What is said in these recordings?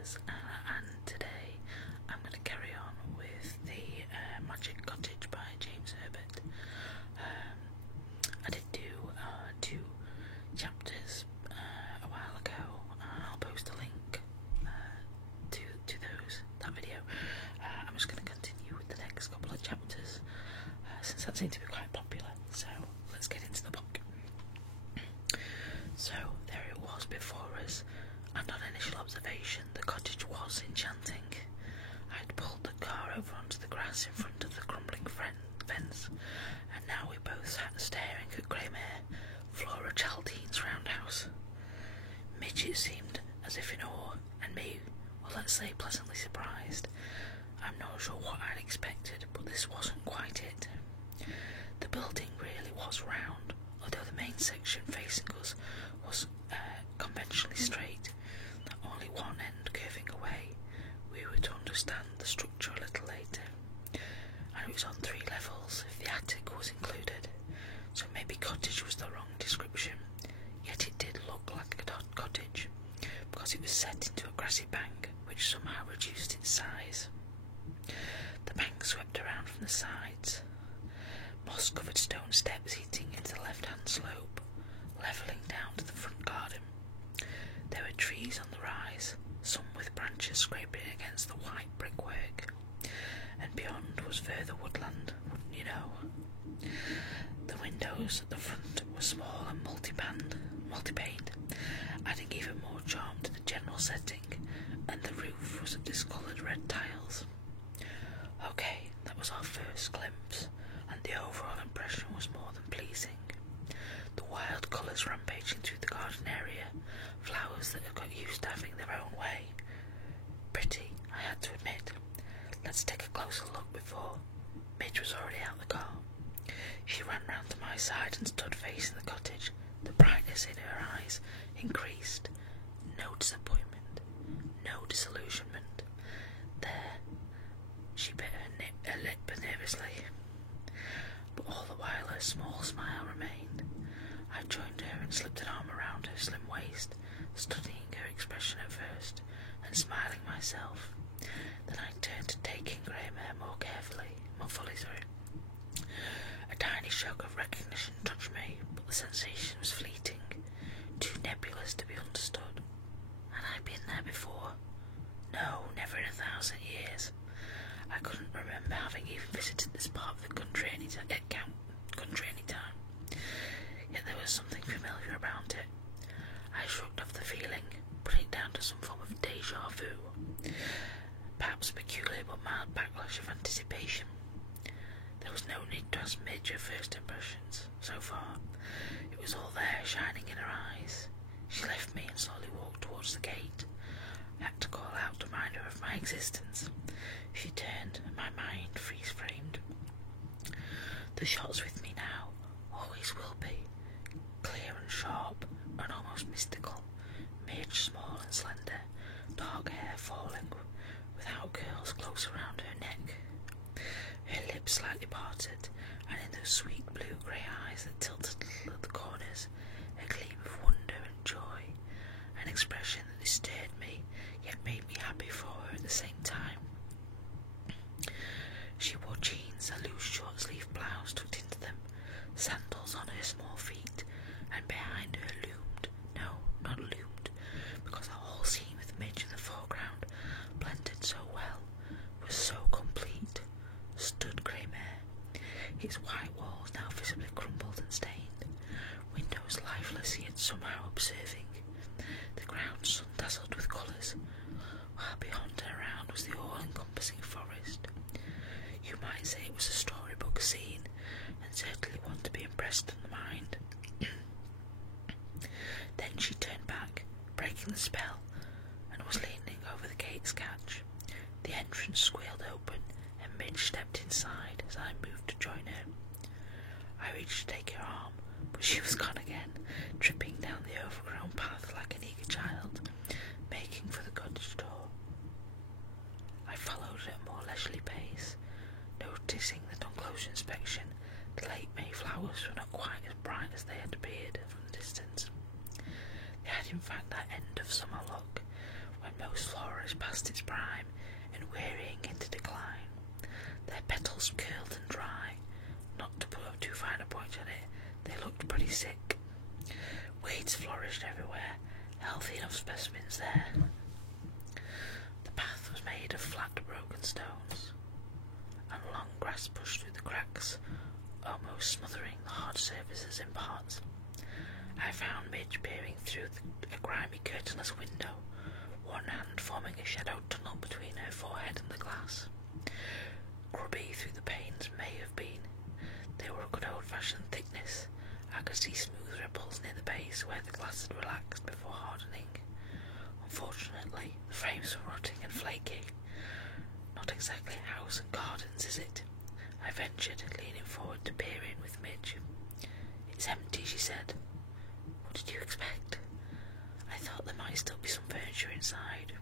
chapters, and today I'm going to carry on with the Magic Cottage by James Herbert. I did do 2 chapters a while ago. I'll post a link to that video. I'm just going to continue with the next couple of chapters since that seemed to be quite popular. So let's get into the book. So there it was before us, and on initial observation the cottage was enchanting. I had pulled the car over onto the grass in front of the crumbling fence, and now we both sat staring at Greymere, Flora Chaldean's roundhouse. Midge, it seemed, as if in awe, and me, well, let's say pleasantly surprised. I'm not sure what I'd expected, but this wasn't quite it. The building really was round, although the main section facing us was conventionally straight, only one end curving away. We were to understand the structure a little later, and it was on 3 levels if the attic was included, so maybe cottage was the wrong description, yet it did look like a cottage, because it was set into a grassy bank which somehow reduced its size. The bank swept around from the sides, moss-covered stone steps eating into the left-hand slope, levelling down to the front garden. There were trees on the rise, some with branches scraping against the white brickwork, and beyond was further woodland, wouldn't you know? The windows at the front were small and multi-paned, adding even more charm to the general setting, and the roof was of discoloured red tiles. Okay, that was our first glimpse, and the overall impression was more than pleasing. The wild colours rampaging through the garden area, flowers that had got used to having their own way. Pretty, I had to admit. Let's take a closer look before. Midge was already out the car. She ran round to my side and stood facing the cottage. The brightness in her eyes increased. No disappointment, no disillusionment. There, she bit her lip nervously, but all the while her small smile remained. I joined her and slipped an arm around her slim waist, studying her expression at first, and smiling myself. Then I turned to taking Greymere more fully. A tiny shock of recognition touched me, but the sensation was fleeting, too nebulous to be understood. Had I been there before? No, never in 1,000 years. I couldn't remember having even visited this part of the country any time. Yet there was something familiar about it. I shrugged off the feeling, putting it down to some form of déjà vu, perhaps peculiar but mild backlash of anticipation. There was no need to ask Midge her first impressions. So far, it was all there, shining in her eyes. She left me and slowly walked towards the gate. I had to call out to remind her of my existence. She turned, and my mind freeze-framed. The shots with me now always will be, clear and sharp and almost mystical. Midge small and slender, dark hair falling, without curls close around her neck. Her lips slightly parted, and in those sweet blue-grey eyes that tilted a little at the corners, a gleam of wonder and joy, an expression that disturbed me, yet made me happy for her at the same time. She wore jeans, a loose short-sleeved blouse tucked into them, sandals on her small feet, and behind her loomed, because the whole scene with Midge in the foreground blended so well, was so complete, stood Greymere, his white walls now visibly crumbled and stained, windows lifeless yet somehow observing, the ground sun-dazzled with colours, while beyond and around was the all-encompassing forest. You might say it was a storybook scene, and certainly one to be impressed on the mind. Then she turned back, breaking the spell, and was leaning over the gate's catch. The entrance squealed open, and Midge stepped inside as I moved to join her. I reached to take her arm, but she was gone again, tripping down the overgrown path like an eager child, making for the cottage door. I followed at a more leisurely pace, noticing that on close inspection the late May flowers were not quite as bright as they had appeared from the distance. They had in fact that end of summer look, when Most flora is past its prime and wearying into decline. Their petals curled and dry. Not to put too fine a point on it, they looked pretty sick. Weeds flourished everywhere, healthy enough specimens there. The path was made of flat, broken stones, and long grass pushed through the cracks, almost smothering the hard surfaces in parts. I found Midge peering through a grimy curtainless window, one hand forming a shadowed tunnel between her forehead and the glass. Grubby through the panes may have been. They were a good old-fashioned thickness. I could see smooth ripples near the base where the glass had relaxed before hardening. Unfortunately, the frames were rotting and flaky. Not exactly house and gardens, is it? I ventured, leaning forward to peer in with Midge. It's empty, she said. What did you expect? I thought there might still be some furniture inside.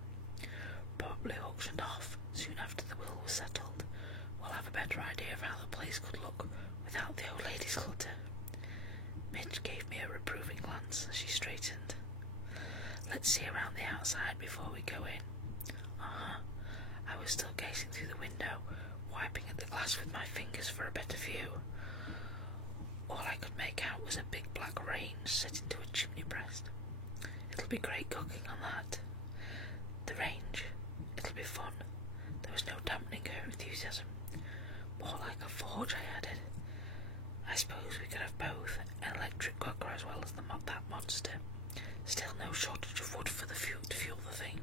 Probably auctioned off soon after the will was settled. We'll have a better idea of how the place could look without the old lady's clutter. Midge gave me a reproving glance as she straightened. Let's see around the outside before we go in. I was still gazing through the window, wiping at the glass with my fingers for a better view. All I could make out was a big black range set into a chimney breast. It'll be great cooking on that. The range. It'll be fun. There was no dampening her enthusiasm. More like a forge, I added. I suppose we could have both, an electric cooker as well as that monster. Still no shortage of wood for the fuel to fuel the thing.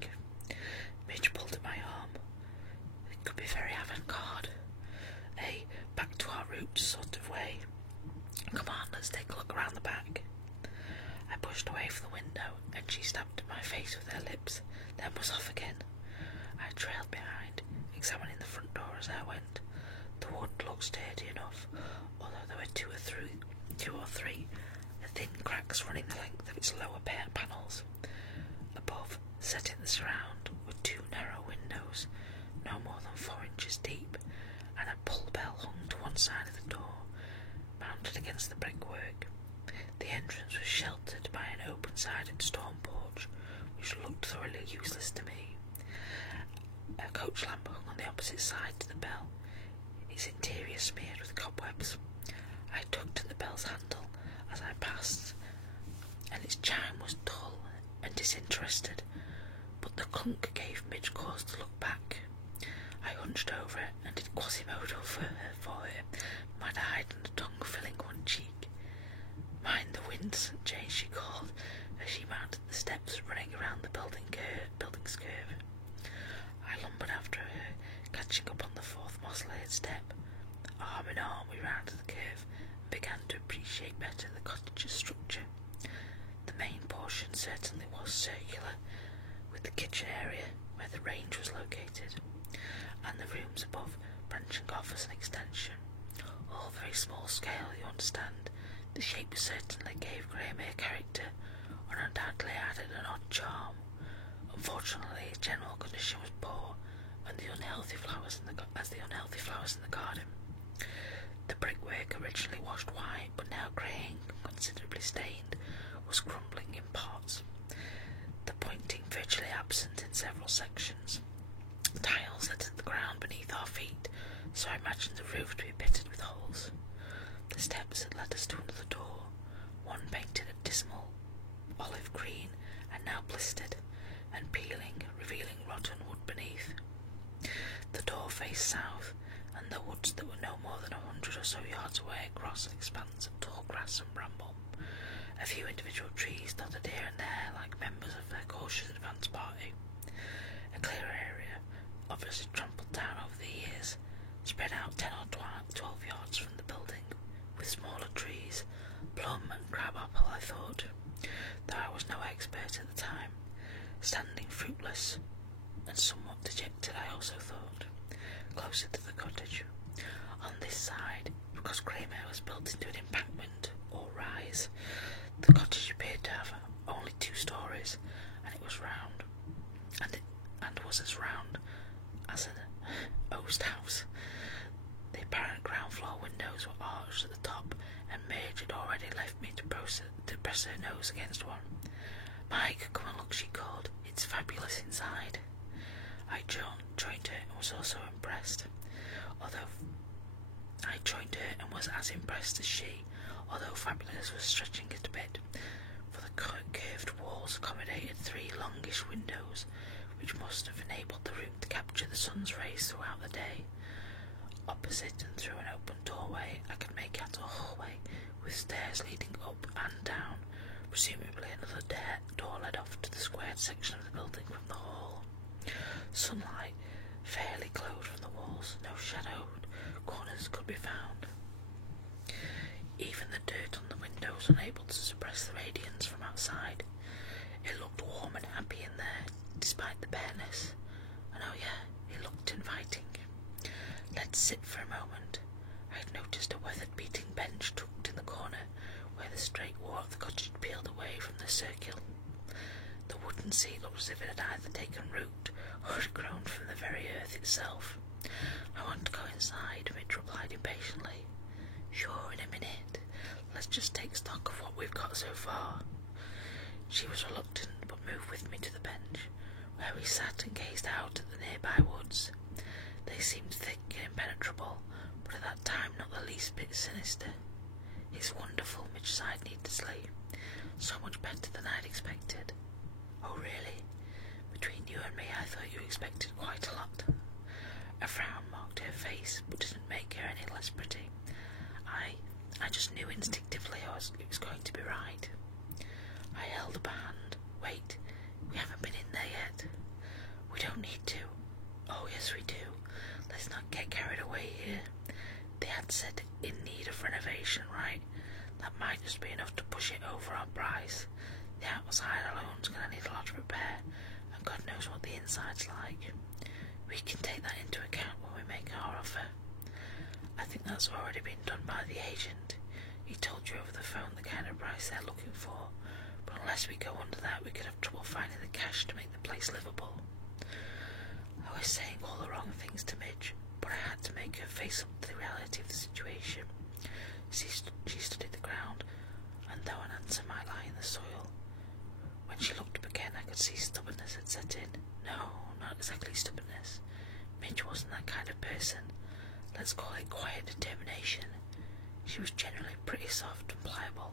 Midge pulled at my arm. It could be very avant-garde. A back to our roots sort of way. Come on, let's take a look around the back. I pushed away from the window, and she stabbed at my face with her lips, then was off again. I trailed behind, examining the front door as I went. The wood looked sturdy enough, although there were two or three thin cracks running the length of its lower panels. Above, set in the surround, were two narrow windows, no more than 4 inches deep, and a pull bell hung to one side of the door, mounted against the brickwork. The entrance was sheltered by an open-sided stone porch, which looked thoroughly useless to me. A coach lamp hung on the opposite side to the bell, its interior smeared with cobwebs. I tugged at the bell's handle as I passed, and its chime was dull and disinterested, but the clunk gave Midge cause to look back. I hunched over it and did Quasimodo for her, mad-eyed and a tongue filling one cheek. Mind the wind, St. James, she called, as she mounted the steps running around the building's curve. I lumbered after her, catching up on the 4th moss-layered step. Arm in arm we rounded the curve and began to appreciate better the cottage's structure. The main portion certainly was circular, with the kitchen area where the range was located, and the rooms above branching off as an extension. All very small scale, you understand. The shape certainly gave Graham a character, and undoubtedly added an odd charm. Unfortunately, its general condition was poor, and the unhealthy flowers in the garden. The brickwork, originally washed white, but now greying, considerably stained, was crumbling in parts, the pointing virtually absent in several sections. Tiles littered the ground beneath our feet, so I imagined the roof to be pitted with holes. The steps had led us to another door, one painted a dismal olive green, and now blistered and peeling, revealing rotten wood beneath. The door faced south, and the woods that were no more than 100 or so yards away across an expanse of tall grass and bramble. A few individual trees dotted here and there like members of their cautious advance party. A clear area, obviously trampled down over the years, spread out 10 or 12 yards from the building, with smaller trees, plum and crabapple, I thought, though I was no expert at the time, standing fruitless and somewhat dejected, I also thought, closer to the cottage. On this side, because Greymere was built into an embankment or rise, the cottage appeared to have only 2 stories, and it was round, and was as round as an oast house. The apparent ground floor windows were arched at the top, and Midge had already left me to press her nose against one. "Mike, come and look," she called. "It's fabulous inside." impressed as she, although Fabulous was stretching it a bit, for the curved walls accommodated 3 longish windows, which must have enabled the room to capture the sun's rays throughout the day. Opposite and through an open doorway, I could make out a hallway with stairs leading up and down. Presumably another door led off to the squared section of the building from the hall. Sunlight fairly glowed from the walls, no shadowed corners could be found. Even the dirt on the windows unable to suppress the radiance from outside. It looked warm and happy in there, despite the bareness. And oh yeah, it looked inviting. Let's sit for a moment. I had noticed a weather-beaten bench tucked in the corner, where the straight wall of the cottage peeled away from the circle. The wooden seat looked as if it had either taken root or had grown from the very earth itself. I want to go inside, Midge replied impatiently. Sure, in a minute. Let's just take stock of what we've got so far. She was reluctant, but moved with me to the bench, where we sat and gazed out at the nearby woods. They seemed thick and impenetrable, but at that time not the least bit sinister. It's wonderful, Midge sighed needlessly. So much better than I'd expected. Oh, really? Between you and me, I thought you expected quite a lot. A frown marked her face, but didn't make her any less pretty. I just knew instinctively it was going to be right. I held up a hand. Wait, we haven't been in there yet. We don't need to. Oh, yes, we do. Let's not get carried away here. They had said in need of renovation, right? That might just be enough to push it over our price. The outside alone's going to need a lot of repair, and God knows what the inside's like. We can take that into account when we make our offer. I think that's already been done by the agent. He told you over the phone the kind of price they're looking for, but unless we go under that, we could have trouble finding the cash to make the place livable. I was saying all the wrong things to Midge, but I had to make her face up to the reality of the situation. She studied the ground, and though an answer might lie in the soil, when she looked up again I could see stubbornness had set in. No, not exactly stubbornness. Midge wasn't that kind of person. Let's call it quiet determination. She was generally pretty soft and pliable.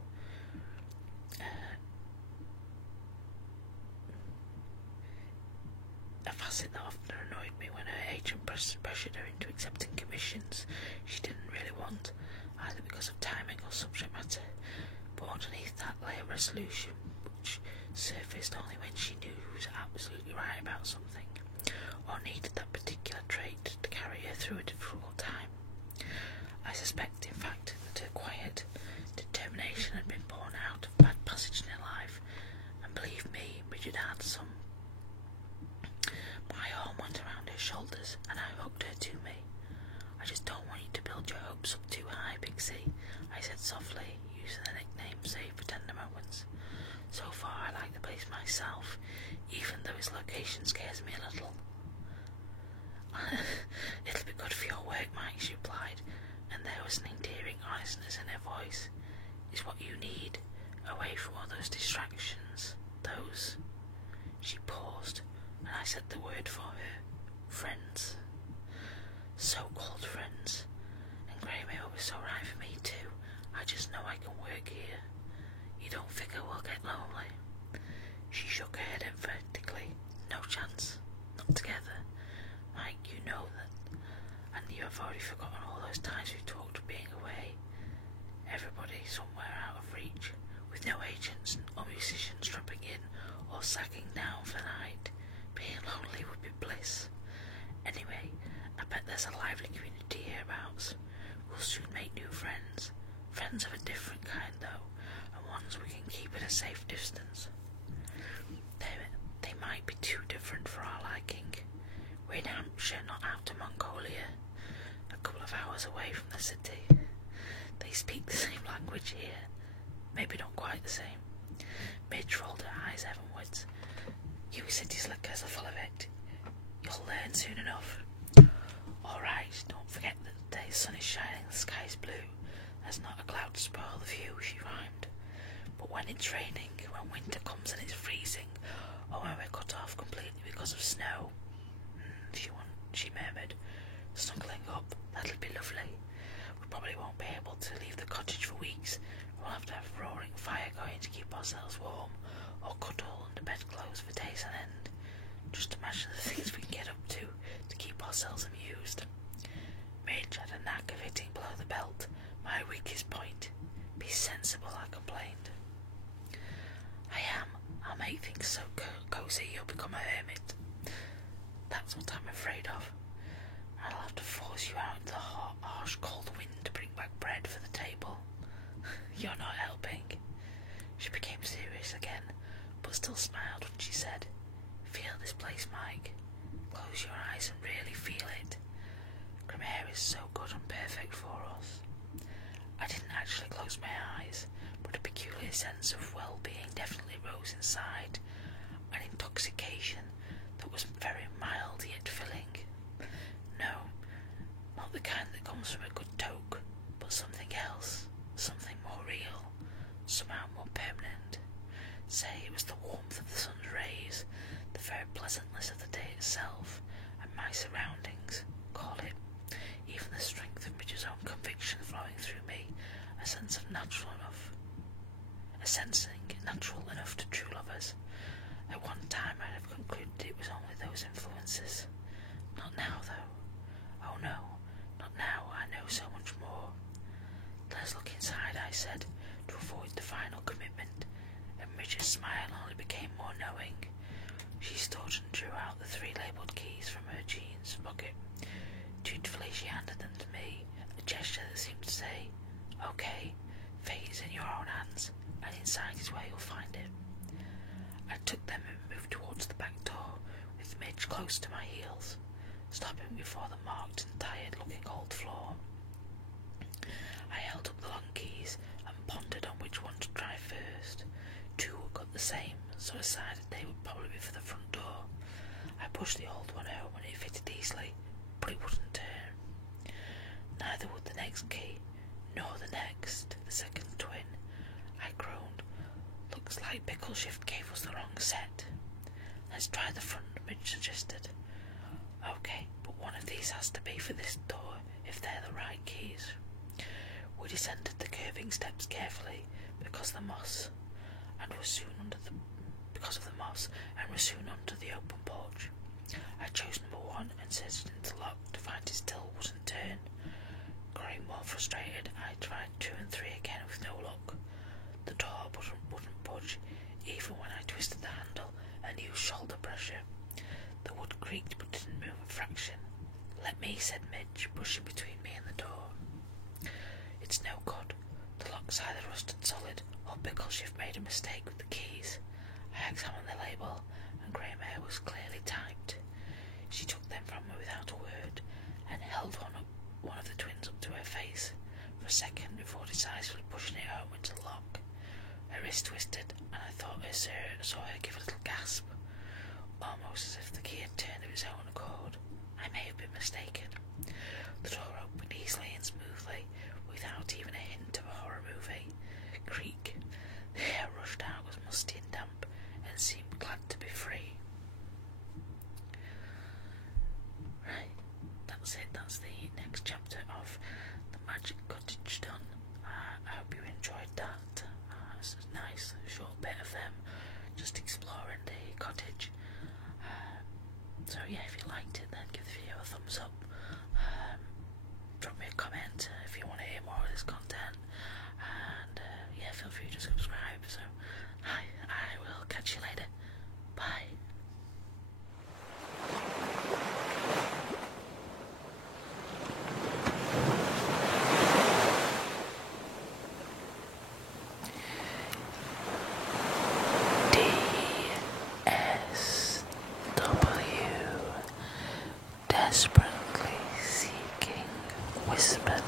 A facet that often annoyed me when her agent pressured her into accepting commissions she didn't really want, either because of timing or subject matter, but underneath that lay a resolution which surfaced only when she knew who was absolutely right about something, or needed that particular trait to carry her through a difficult time. I suspect, in fact, that her quiet determination had been born out of bad passage in her life, and believe me, Bridget had some. My arm went around her shoulders, and I hugged her to me. I just don't want you to build your hopes up too high, Pixie, I said softly, using the nickname save for tender moments. So far I like the place myself, even though its location scares me a little. It'll be good for your work, Mike, she replied, and there was an endearing honestness in her voice. It's what you need, away from all those distractions, those... She paused, and I said the word for her. Friends. So-called friends. And Greymail was so right for me too. I just know I can work here. You don't figure we'll get lonely? She shook her head emphatically. No chance. Not together. Mike, you know that. And you have already forgotten all those times we talked of being away. Everybody somewhere out of reach, with no agents or musicians dropping in or sagging down for the night. Being lonely would be bliss. Anyway, I bet there's a lively community hereabouts. We'll soon make new friends. Friends of a different kind, though, and ones we can keep at a safe distance. They might be too different for our liking. We're in Hampshire, not out of Mongolia, a couple of hours away from the city. They speak the same language here, maybe not quite the same. Midge rolled her eyes heavenwards. You city slickers are full of it. You'll learn soon enough. Alright, don't forget that the day's sun is shining, the sky's blue. There's not a cloud to spoil the view, she rhymed. But when it's raining, when winter comes and it's freezing, or when we're cut off completely because of snow, she murmured, snuggling up, that'll be lovely. We probably won't be able to leave the cottage for weeks. We'll have to have a roaring fire going to keep ourselves warm, or cuddle under bedclothes for days on end. Just imagine the things we can get up to keep ourselves amused. Midge had a knack of hitting below the belt, my weakest point. Be sensible, I complained. I'll make things so cosy you'll become a hermit. That's what I'm afraid of. I'll have to force you out into the hot, harsh, cold wind to bring back bread for the table. You're not helping. She became serious again, but still smiled when she said, Feel this place, Mike. Close your eyes and really feel it. Grimmair is so good and perfect for us. I didn't actually close my eyes, but a peculiar sense of well-being definitely rose inside, an intoxication that was very mild yet filling. No, not the kind that comes from a good toke, but something else, something more real, somehow more permanent. Say it was the warmth of the sun's rays, the very pleasantness of the day itself, and my surroundings, call it, even the strength of Midge's own conviction flowing through me, a sensing natural enough to true lovers. At one time I'd have concluded it was only those influences. Not now, though. Oh no, not now. I know so much more. Let's look inside, I said, to avoid the final commitment, and Midge's smile only became more knowing. She stood and drew out the 3 labelled keys from her jeans pocket. Dutifully she handed them to me, a gesture that seemed to say, Okay, fate is in your own hands, and inside is where you'll find it. I took them and moved towards the back door, with Midge close to my heels, stopping before the marked and tired-looking old floor. I held up the long keys and pondered on which one to try first. 2 were cut the same, so I decided they would probably be for the front door. I pushed the old one home and it fitted easily, but it wouldn't turn. Neither would the next key, nor the next, the second twin. I groaned. Looks like Pickleshift gave us the wrong set. Let's try the front, Midge suggested. Okay, but one of these has to be for this door, if they're the right keys. We descended the curving steps carefully, because of the moss, and were soon under the open porch. I chose number 1 and inserted it into the lock to find it still wouldn't turn. Growing more frustrated, I tried 2 and 3 again with no luck. The door wouldn't budge, even when I twisted the handle and used shoulder pressure. The wood creaked but didn't move a fraction. Let me, said Midge, pushing between me and the door. It's no good. The lock's either rusted solid or Pickleshift made a mistake with the keys. I examined the label, and Grimmair was clearly typed. She took them from me without a word, and held one of the twins up to her face for a second before decisively pushing it home into the lock. Her wrist twisted, and I thought I saw her give a little gasp, almost as if the key had turned of its own accord. I may have been mistaken. The door opened easily and smoothly, without even a hint of a horror movie. Creak. The air rushed out was musty and damp, and seemed glad to be free. Right, that's it. That's the next chapter of The Magic Cottage done. I hope you enjoyed that. It's a nice short bit of them just exploring the cottage. So yeah, if you liked it, then give the video a thumbs up. Drop me a comment if you want to hear more of this content, and yeah, feel free to subscribe. So I will catch you later. Bye. DSW, desperately seeking whispered